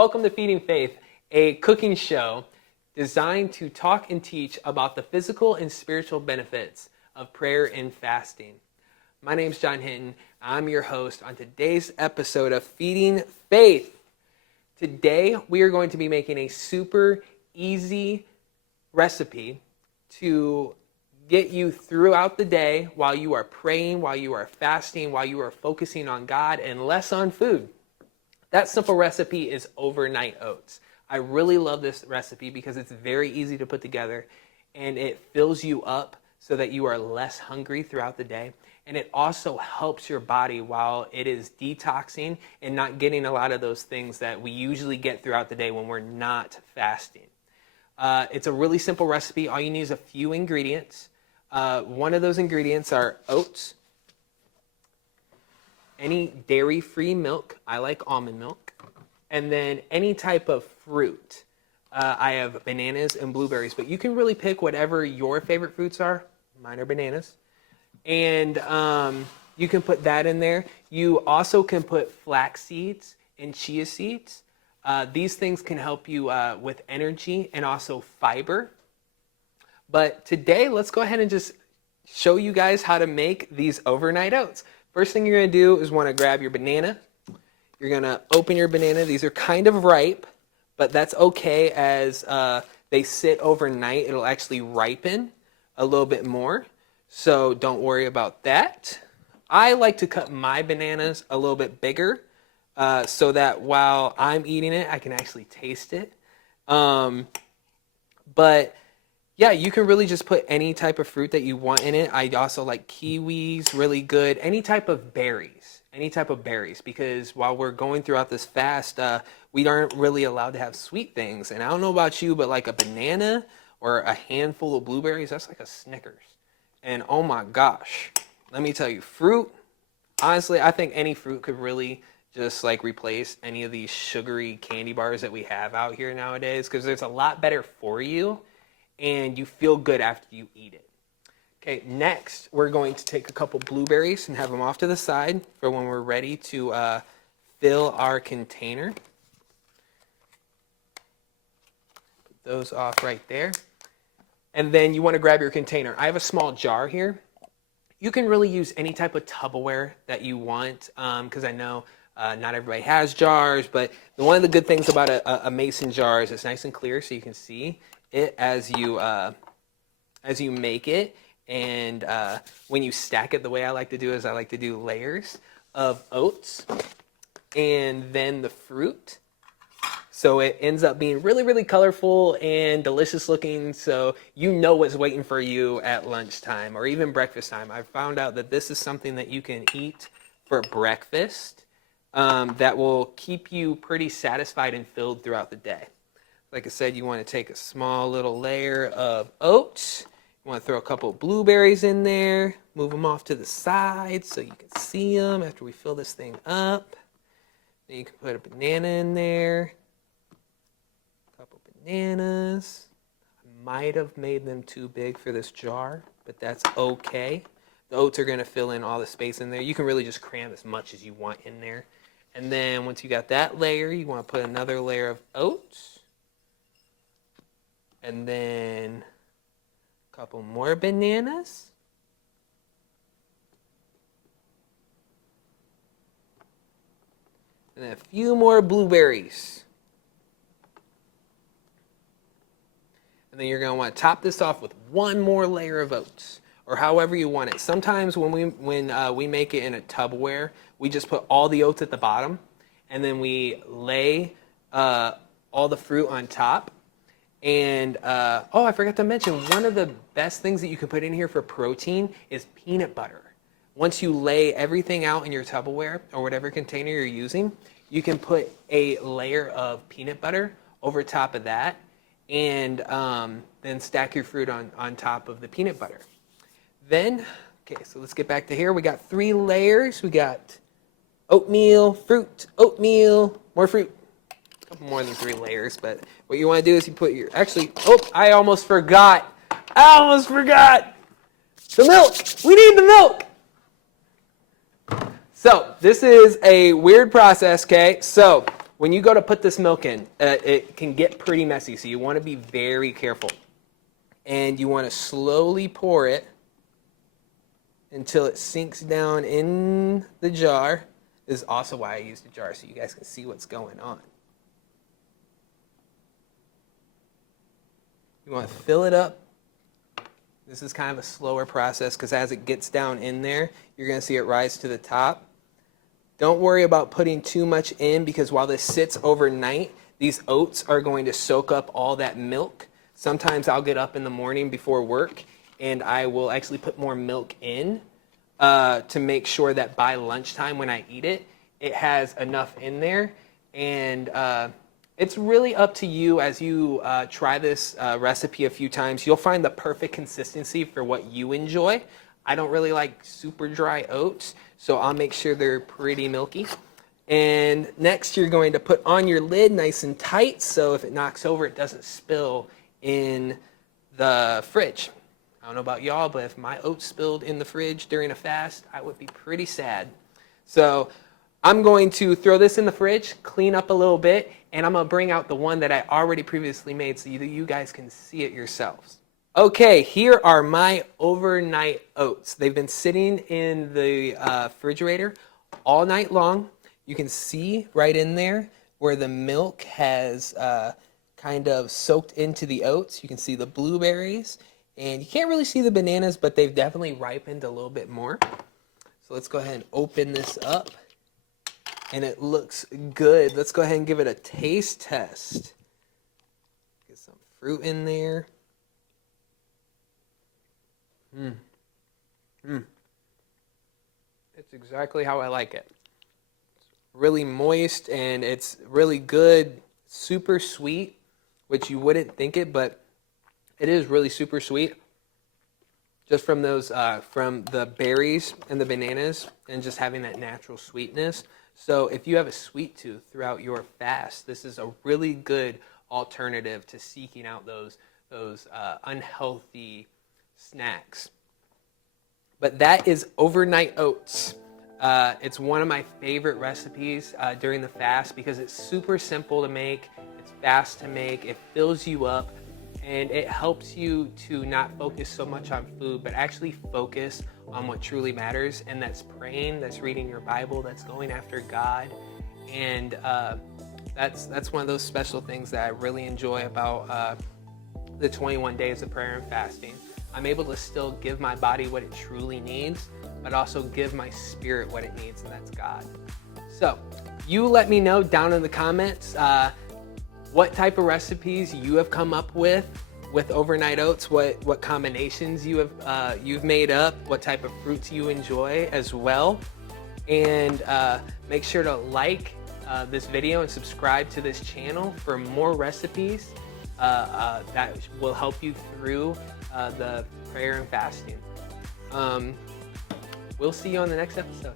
Welcome to Feeding Faith, a cooking show designed to talk and teach about the physical and spiritual benefits of prayer and fasting. My name's John Hinton. I'm your host on today's episode of Feeding Faith. Today, we are going to be making a super easy recipe to get you throughout the day while you are praying, while you are fasting, while you are focusing on God and less on food. That simple recipe is overnight oats. I really love this recipe because it's very easy to put together and it fills you up so that you are less hungry throughout the day. And it also helps your body while it is detoxing and not getting a lot of those things that we usually get throughout the day when we're not fasting. It's a really simple recipe. All you need is a few ingredients. One of those ingredients are oats. Any dairy-free milk. I like almond milk. And then any type of fruit. I have bananas and blueberries, but you can really pick whatever your favorite fruits are. Mine are bananas. And you can put that in there. You also can put flax seeds and chia seeds. These things can help you with energy and also fiber. But today, let's go ahead and just show you guys how to make these overnight oats. First thing you're going to do is want to grab your banana. You're going to open your banana. These are kind of ripe, but that's okay as they sit overnight. It'll actually ripen a little bit more, so don't worry about that. I like to cut my bananas a little bit bigger so that while I'm eating it, I can actually taste it. But yeah, you can really just put any type of fruit that you want in it. I also like kiwis, really good. Any type of berries, because while we're going throughout this fast, we aren't really allowed to have sweet things. And I don't know about you, but like a banana or a handful of blueberries, that's like a Snickers. And oh my gosh, let me tell you, fruit, honestly, I think any fruit could really just like replace any of these sugary candy bars that we have out here nowadays, because there's a lot better for you. And you feel good after you eat it. Okay, next we're going to take a couple blueberries and have them off to the side for when we're ready to fill our container. Put those off right there. And then you want to grab your container. I have a small jar here. You can really use any type of Tupperware that you want, because I know not everybody has jars, but one of the good things about a mason jar is it's nice and clear so you can see it as you make it. And when you stack it, the way I like to do is I like to do layers of oats and then the fruit. So it ends up being really, really colorful and delicious looking, so you know what's waiting for you at lunchtime or even breakfast time. I found out that this is something that you can eat for breakfast that will keep you pretty satisfied and filled throughout the day. Like I said, you want to take a small little layer of oats. You want to throw a couple of blueberries in there. Move them off to the side so you can see them after we fill this thing up. Then you can put a banana in there. A couple bananas. I might have made them too big for this jar, but that's okay. The oats are going to fill in all the space in there. You can really just cram as much as you want in there. And then once you got that layer, you want to put another layer of oats. And then a couple more bananas. And then a few more blueberries. And then you're going to want to top this off with one more layer of oats, or however you want it. Sometimes when we make it in a Tupperware, we just put all the oats at the bottom, and then we lay all the fruit on top. And, I forgot to mention, one of the best things that you can put in here for protein is peanut butter. Once you lay everything out in your Tupperware or whatever container you're using, you can put a layer of peanut butter over top of that and then stack your fruit on top of the peanut butter. Then, okay, so let's get back to here. We got 3 layers. We got oatmeal, fruit, oatmeal, more fruit. More than 3 layers, but what you want to do is you put your, I almost forgot the milk. We need the milk. So this is a weird process, okay? So when you go to put this milk in, it can get pretty messy, so you want to be very careful. And you want to slowly pour it until it sinks down in the jar. This is also why I used a jar, so you guys can see what's going on. You want to fill it up. This is kind of a slower process because as it gets down in there, you're going to see it rise to the top. Don't worry about putting too much in because while this sits overnight, these oats are going to soak up all that milk. Sometimes I'll get up in the morning before work and I will actually put more milk in to make sure that by lunchtime when I eat it, it has enough in there. And it's really up to you as you try this recipe a few times. You'll find the perfect consistency for what you enjoy. I don't really like super dry oats, so I'll make sure they're pretty milky. And next you're going to put on your lid nice and tight so if it knocks over, it doesn't spill in the fridge. I don't know about y'all, but if my oats spilled in the fridge during a fast, I would be pretty sad. So I'm going to throw this in the fridge, clean up a little bit, and I'm going to bring out the one that I already previously made so you guys can see it yourselves. Okay, here are my overnight oats. They've been sitting in the refrigerator all night long. You can see right in there where the milk has kind of soaked into the oats. You can see the blueberries, and you can't really see the bananas, but they've definitely ripened a little bit more. So let's go ahead and open this up. And it looks good. Let's go ahead and give it a taste test. Get some fruit in there. It's exactly how I like it. It's really moist and it's really good. Super sweet, which you wouldn't think it, but it is really super sweet. Just from those, from the berries and the bananas and just having that natural sweetness. So if you have a sweet tooth throughout your fast, this is a really good alternative to seeking out those unhealthy snacks. But that is overnight oats. It's one of my favorite recipes during the fast because it's super simple to make, it's fast to make, it fills you up, and it helps you to not focus so much on food, but actually focus on what truly matters, and that's praying, that's reading your Bible, that's going after God, and that's one of those special things that I really enjoy about the 21 days of prayer and fasting. I'm able to still give my body what it truly needs, but also give my spirit what it needs, and that's God. So you let me know down in the comments what type of recipes you have come up with overnight oats, what combinations you've made up, what type of fruits you enjoy as well. And make sure to like this video and subscribe to this channel for more recipes that will help you through the prayer and fasting. We'll see you on the next episode.